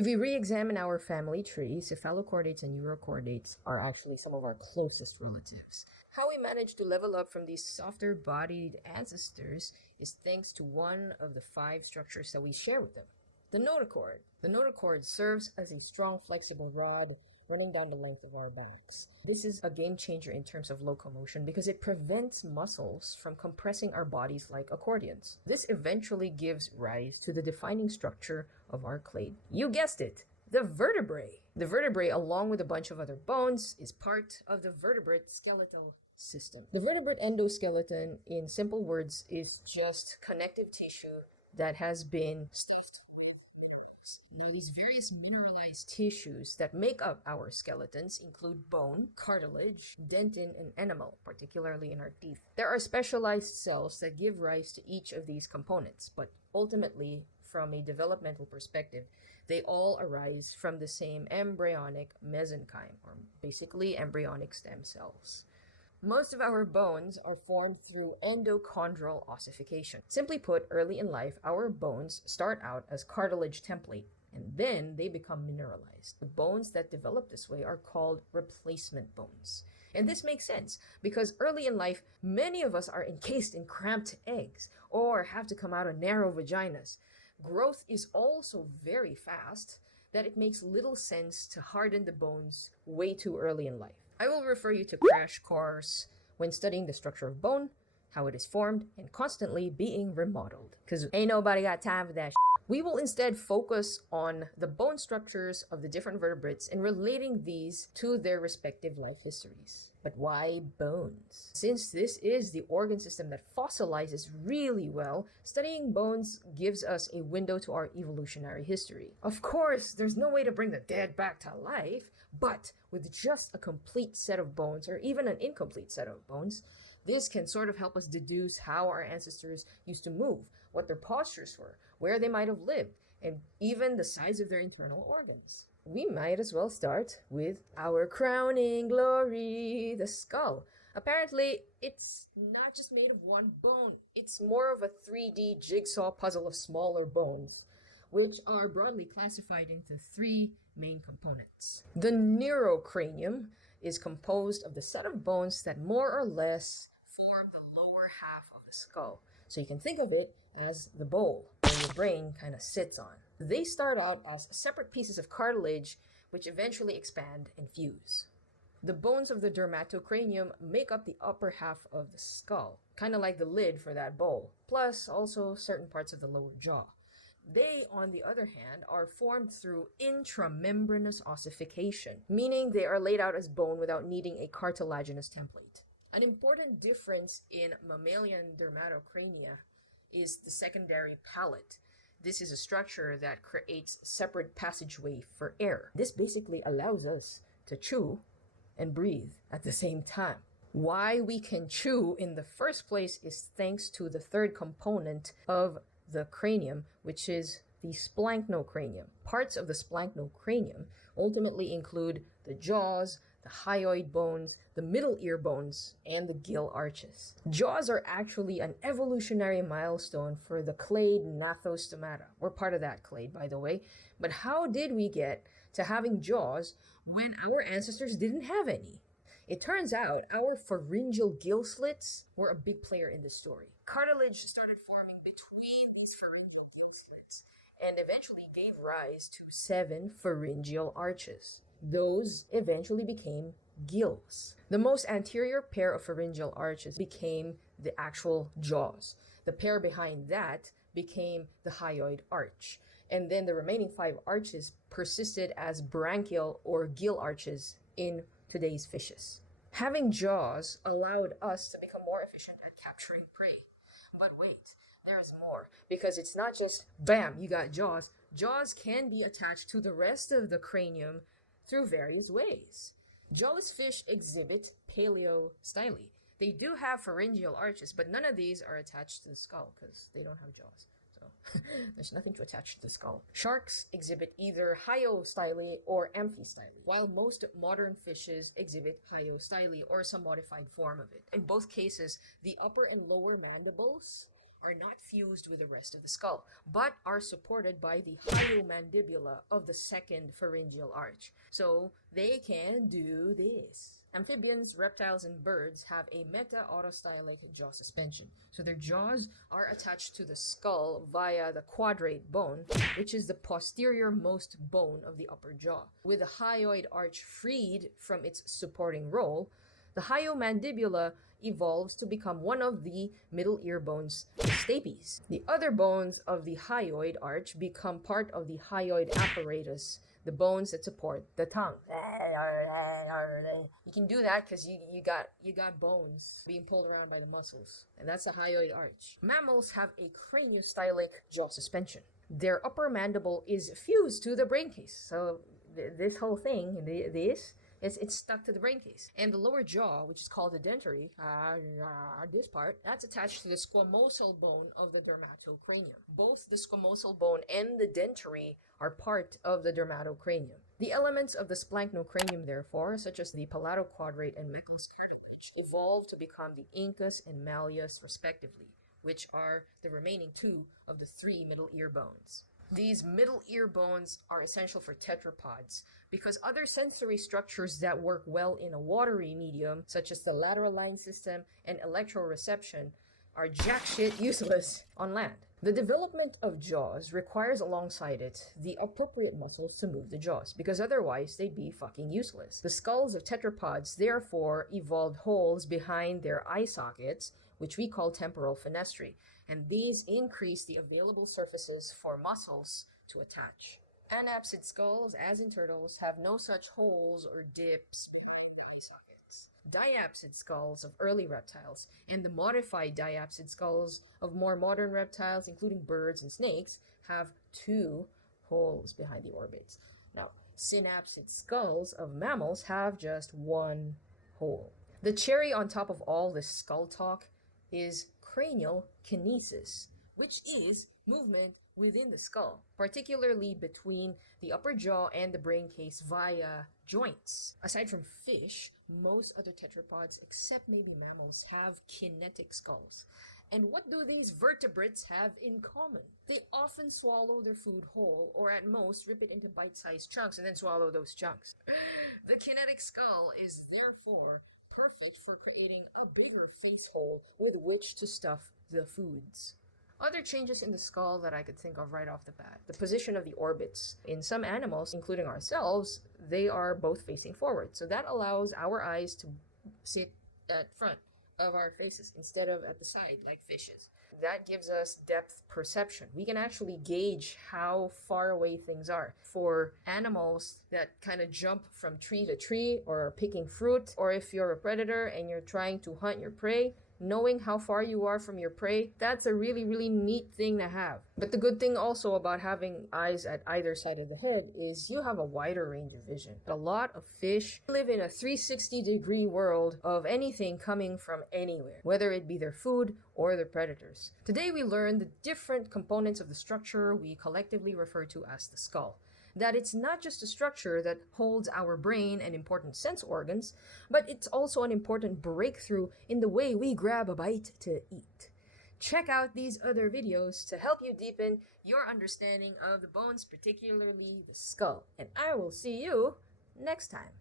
If we re-examine our family tree, cephalochordates and urochordates are actually some of our closest relatives. How we managed to level up from these softer-bodied ancestors is thanks to one of the 5 structures that we share with them, the notochord. The notochord serves as a strong, flexible rod running down the length of our backs. This is a game changer in terms of locomotion because it prevents muscles from compressing our bodies like accordions. This eventually gives rise to the defining structure of our clade. You guessed it, the vertebrae. The vertebrae, along with a bunch of other bones, is part of the vertebrate skeletal system. The vertebrate endoskeleton, in simple words, is just connective tissue that has been stuffed. Now, these various mineralized tissues that make up our skeletons include bone, cartilage, dentin, and enamel, particularly in our teeth. There are specialized cells that give rise to each of these components, but ultimately, from a developmental perspective, they all arise from the same embryonic mesenchyme, or basically embryonic stem cells. Most of our bones are formed through endochondral ossification. Simply put, early in life, our bones start out as cartilage template, and then they become mineralized. The bones that develop this way are called replacement bones. And this makes sense, because early in life, many of us are encased in cramped eggs, or have to come out of narrow vaginas. Growth is also very fast, that it makes little sense to harden the bones way too early in life. I will refer you to crash course when studying the structure of bone, how it is formed, and constantly being remodeled. Because ain't nobody got time for that. We will instead focus on the bone structures of the different vertebrates and relating these to their respective life histories. But why bones? Since this is the organ system that fossilizes really well, studying bones gives us a window to our evolutionary history. Of course, there's no way to bring the dead back to life, but with just a complete set of bones, or even an incomplete set of bones, this can sort of help us deduce how our ancestors used to move, what their postures were, where they might have lived, and even the size of their internal organs. We might as well start with our crowning glory, the skull. Apparently, it's not just made of one bone. It's more of a 3D jigsaw puzzle of smaller bones, which are broadly classified into 3 main components. The neurocranium is composed of the set of bones that more or less form the lower half of the skull. So you can think of it as the bowl where your brain kind of sits on. They start out as separate pieces of cartilage which eventually expand and fuse. The bones of the dermatocranium make up the upper half of the skull, kind of like the lid for that bowl, plus also certain parts of the lower jaw. They, on the other hand, are formed through intramembranous ossification, meaning they are laid out as bone without needing a cartilaginous template. An important difference in mammalian dermatocrania is the secondary palate. This is a structure that creates separate passageway for air. This basically allows us to chew and breathe at the same time. Why we can chew in the first place is thanks to the third component of the cranium, which is the splanchno-cranium. Parts of the splanchno-cranium ultimately include the jaws, the hyoid bones, the middle ear bones, and the gill arches. Jaws are actually an evolutionary milestone for the clade Gnathostomata. We're part of that clade, by the way. But how did we get to having jaws when our ancestors didn't have any? It turns out our pharyngeal gill slits were a big player in this story. Cartilage started forming between these pharyngeal gill slits and eventually gave rise to 7 pharyngeal arches. Those eventually became gills. The most anterior pair of pharyngeal arches became the actual jaws. The pair behind that became the hyoid arch. And then the remaining 5 arches persisted as branchial or gill arches in today's fishes. Having jaws allowed us to become more efficient at capturing prey. But wait, there's more, because it's not just bam, you got jaws. Jaws can be attached to the rest of the cranium through various ways. Jawless fish exhibit paleostyly. They do have pharyngeal arches, but none of these are attached to the skull because they don't have jaws. So there's nothing to attach to the skull. Sharks exhibit either hyostyly or amphistyly, while most modern fishes exhibit hyostyly or some modified form of it. In both cases, the upper and lower mandibles are not fused with the rest of the skull, but are supported by the hyomandibula of the second pharyngeal arch. So they can do this. Amphibians, reptiles, and birds have a meta-autostylic jaw suspension. So their jaws are attached to the skull via the quadrate bone, which is the posterior most bone of the upper jaw. With the hyoid arch freed from its supporting role, the hyomandibula evolves to become one of the middle ear bones, the stapes. The other bones of the hyoid arch become part of the hyoid apparatus, the bones that support the tongue. You can do that because you got bones being pulled around by the muscles, and that's the hyoid arch. Mammals have a craniostylic jaw suspension. Their upper mandible is fused to the brain case. So this whole thing, it's stuck to the brain case. And the lower jaw, which is called the dentary, this part, that's attached to the squamosal bone of the dermatocranium. Both the squamosal bone and the dentary are part of the dermatocranium. The elements of the splanchnocrinium, therefore, such as the palatoquadrate and Meckel's cartilage, evolved to become the incus and malleus, respectively, which are the remaining two of the three middle ear bones. These middle ear bones are essential for tetrapods because other sensory structures that work well in a watery medium, such as the lateral line system and electroreception, are jack shit useless on land. The development of jaws requires alongside it the appropriate muscles to move the jaws, because otherwise they'd be fucking useless. The skulls of tetrapods therefore evolved holes behind their eye sockets, which we call temporal fenestrae, and these increase the available surfaces for muscles to attach. Anapsid skulls, as in turtles, have no such holes or dips sockets. Diapsid skulls of early reptiles and the modified diapsid skulls of more modern reptiles, including birds and snakes, have two holes behind the orbits. Now, synapsid skulls of mammals have just one hole. The cherry on top of all this skull talk is cranial kinesis, which is movement within the skull, particularly between the upper jaw and the brain case via joints. Aside from fish, most other tetrapods, except maybe mammals, have kinetic skulls. And what do these vertebrates have in common? They often swallow their food whole, or at most rip it into bite-sized chunks and then swallow those chunks. The kinetic skull is therefore perfect for creating a bigger face hole with which to stuff the foods. Other changes in the skull that I could think of right off the bat. The position of the orbits. In some animals, including ourselves, they are both facing forward. So that allows our eyes to sit at front of our faces instead of at the side like fishes. That gives us depth perception. We can actually gauge how far away things are. For animals that kind of jump from tree to tree or are picking fruit, or if you're a predator and you're trying to hunt your prey, knowing how far you are from your prey, that's a really, really neat thing to have. But the good thing also about having eyes at either side of the head is you have a wider range of vision. A lot of fish live in a 360-degree world of anything coming from anywhere, whether it be their food or their predators. Today we learned the different components of the structure we collectively refer to as the skull. That it's not just a structure that holds our brain and important sense organs, but it's also an important breakthrough in the way we grab a bite to eat. Check out these other videos to help you deepen your understanding of the bones, particularly the skull. And I will see you next time.